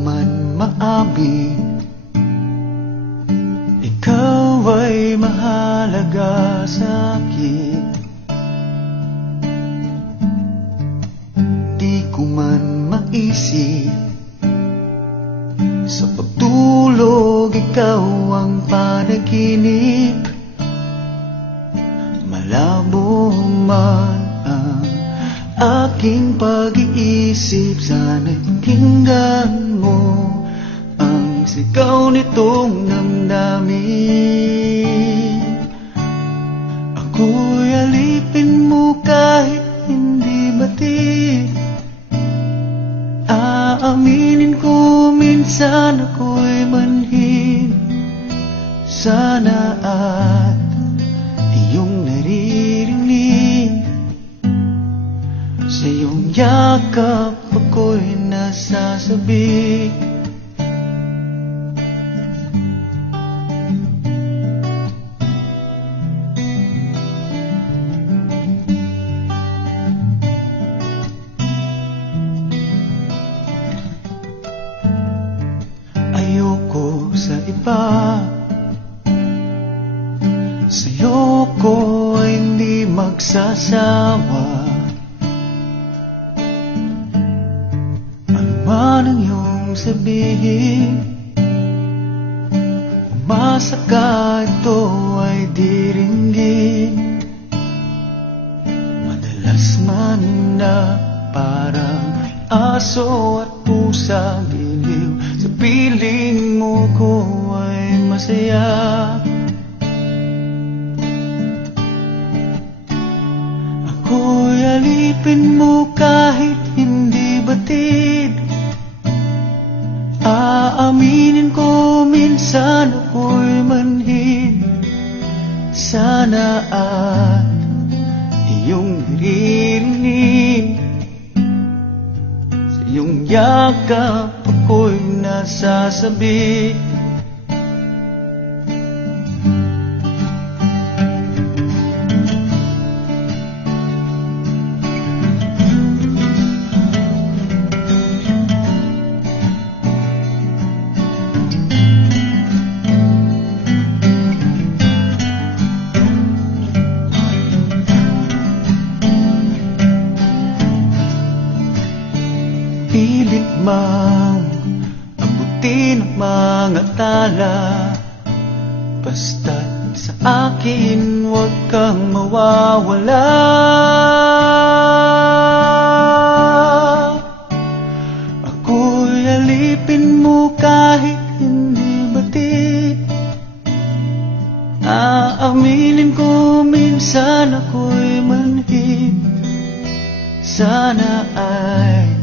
man maamin, ikaw ay mahalaga sa'kin. Di ko man maisip, sa pagtulog ikaw ang panaginip. Malabo man ang aking pag-iisip, sana'y pakinggan mo ang sigaw nitong damdamin. Ako'y alipin mo kahit hindi batid. Aaminin ko minsan ako'y manhid. Sana at iyong naririnig, sa iyong yakap ako'y nasasabik. Ayoko sa iba, sa'yo ko ay hindi magsasawa. Ano man ang iyong sabihin, umasa ka ito ay diringgin. Madalas man na parang aso at pusa giliw, sa piling mo ko ay masaya. Ako'y alipin mo kahit hindi batid. Aaminin ko minsan ako'y manhid. Sana at iyong naririnig, sa iyong yakap ako'y nasasabik. Pilit mang abutin ang mga tala, basta't sa akin huwag kang mawawala. Ako'y alipin mo kahit hindi batid. Aaminin ko minsan ako'y manhid. Sana ay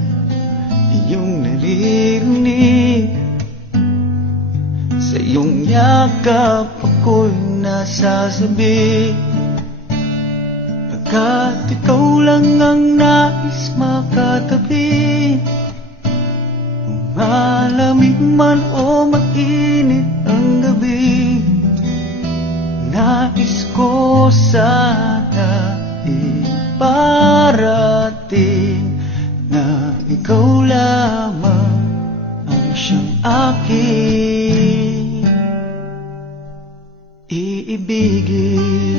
iyong naririnig, sa iyong yakap ako'y nasasabik. Pagkat ikaw lang ang nais makatabi, malamig man o mainit ang gabi, nais ko sana iparating na ikaw lamang ang siyang aking iibigin.